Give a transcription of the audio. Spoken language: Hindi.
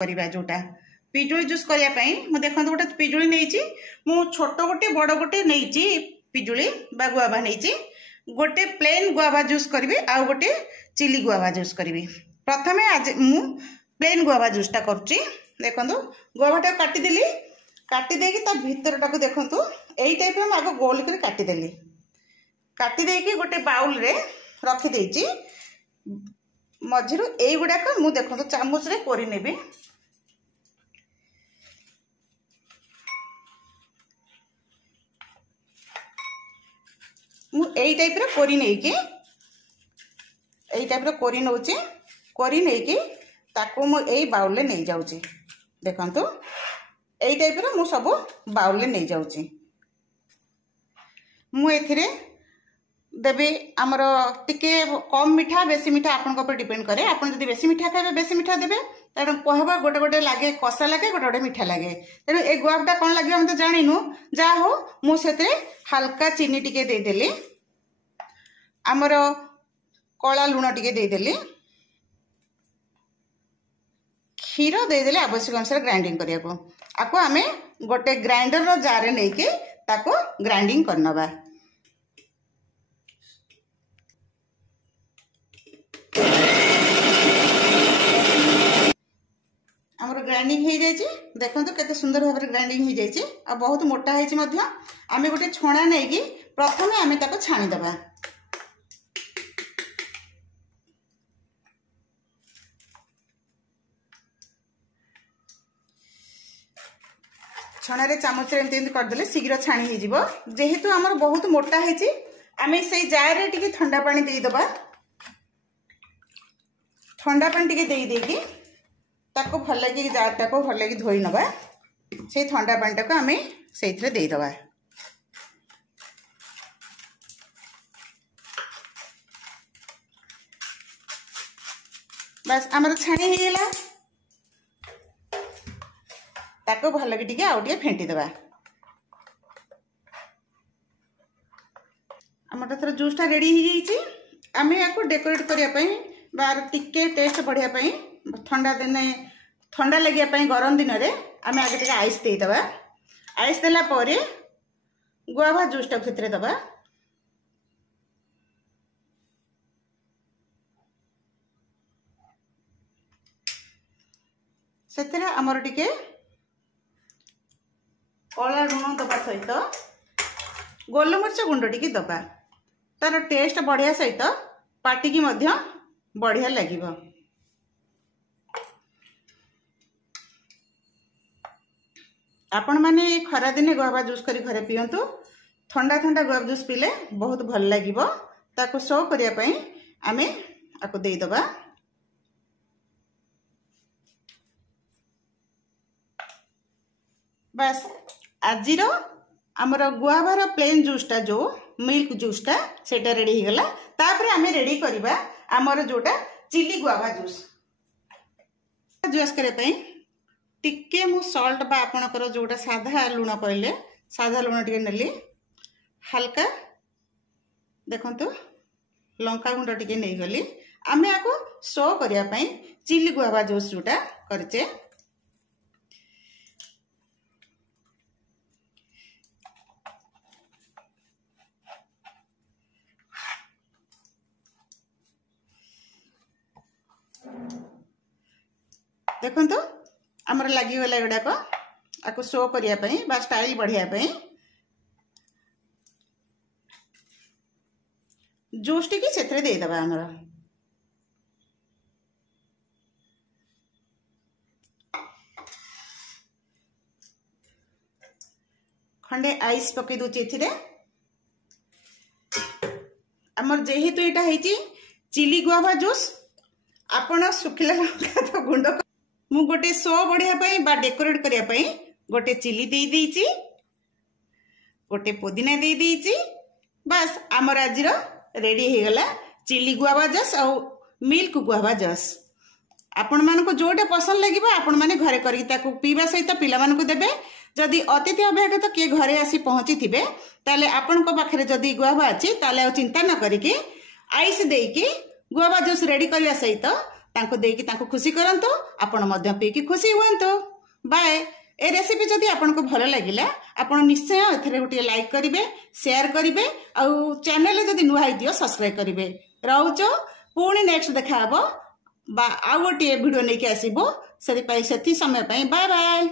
करवा जोटा पिजुली जूस करने मुझे देखो गोटे पिजुली नहीं मु छोट गोटे बड़ गोटे नहीं पिजुली बा गुआवा नहीं गोटे प्लेन गुआवा जूस करी आउ गोटे चिली गुआवा जूस करी। प्रथमे आज मु प्लेन गुआवा जूसटा करुच्ची देखो गुआवाटा काटिदेली काटिदेकी ता भितरटा को देखो यही टाइप में आग गोल कर काटिदेली काटिदेकी गोटे बाउल रे रखिदेची मझिरु एई गुडाक मु देखो चामच रे कोरी नेबी मु एई टाइप रे कोरी नेकी एई टाइप रे कोरी नउची कोरी नेकी ताको मु एई बाउल ले नै जाउची देखंतु एई टाइप रे मु सब बाउल ले नै जाउची मु एथिरे देबे आमर टिके कम मीठा बेसी मीठा आपन ऊपर डिपेंड करे आपन जदी बेसी मीठा खाबे बेसी मीठा देबे तेणु कहबा गोटे गोटे लागे कसा लागे गोटे गोटे मीठा लागे तेणु ए गुआवटा कौन लगे हम तो जानिनु जा हो मु सेते हल्का चीनी टिके दे देली आमर कला लुण टिके दे देली क्षीर दे देले आवश्यक अनुसार ग्राइंडिंग करिया को आको आमे गोटे ग्राइंडर रो जार रे नै के ताको ग्राइंडिंग करनबा आमर ग्राइंडिंग हो जाए देखो केते सुंदर भाव में ग्राइंडिंग हो जाए आ बहुत मोटा है आम गोटे छणा नहीं प्रथम आम ताको छाणीदबा छणारे चामच एमती करदे शीघ्र छाणी हो जेहेतु आमर बहुत मोटा है आम से जार रे टिके ठंडा पानी देदबा ठंडा पानी टिके दे देकी ताको भल लगे जार टाको भल लगे धोई नबा से ठंडा पानी टाको आम से देदबा बस आमर छाणी हो गला ताको भल लगे टिके आउ टिके फेंटी दबा आमर थोड़ा जूसटा रेडी हो जाइए आम या डेकोरेट करने बार टिके टेस्ट बढ़िया ठंडा दिन ठंडा लगे गरम दिन में आम आगे टे आइस देदबा आइस देला परे गुआवा जूसटा भितर दबा से आमर टिके कला लुण दबा सहित गोलमरीच गुंड टिके दबा तार टेस्ट बढ़िया सहित पाटी की मध्य बढ़िया लगे आपण माने खरा दिने गुआवा जूस करी घरे पियंतु ठंडा ठंडा गुआवा जूस पीले बहुत भल लागिबो ताको सर्व करिया पई आमे आको देई दबा बस आजिरो आमर गुआवार प्लेन जूसटा जो मिल्क जूसटा सेटा रेडी हो गला तापरे आमे रेडी करबा आमर जोटा चिली गुआवा जूस जूस करे पई टिके मु सॉल्ट बा आपनकर जोटा साधा लुण कहले साधा लुण टिके नेली हल्का देखंतु लंका गुंड टिके नै गली आमे आको सो करिया पई चिली गुआवा जूस जोटा करचे देखो आमर लगिगला गुड़ाक आपको शो करने बा स्टाइल बढ़िया जूस टी से देदबा आमर खंडे आइस पकई दूची आमर जेहेतु यहाँ चिली गुआवा जूस आपण सुखिला लंका तो गुंड मु गोटे शो बढ़िया बा डेकोरेट करने गोटे चिली दे देइची गोटे पुदीना दे देइची बस आमर आज रेडी हो गला चिली गुआवा जूस और मिल्क गुआवा जूस आपण मानको जोटा पसंद लगे आपण माने घरे करी ताको पीवा सहित पिला मानको देबे जदि अतिथि अभ्यागत तो किए घरे आसी पहुंची थिबे ताले आपण को पाखरे जदि गुआवा अछि ताले चिंता न करिके आइस देकी गुआवा जूस रेडी करवा सहित तांको देकी तांको खुशी करंतु आपण मध्य पीकी खुशी हुअंतु बाय। ए रेसिपी जदि आपनको भल लागिला आपण निश्चय एथरे गोटे लाइक करिवे शेयर करिवे आउ चैनल जदि नुआ दियो सब्सक्राइब करिवे। रहउचो पुणी नेक्स्ट देखा हबो बा आउ गोटे वीडियो नेकी आसीबो सेति समय बाय बाय।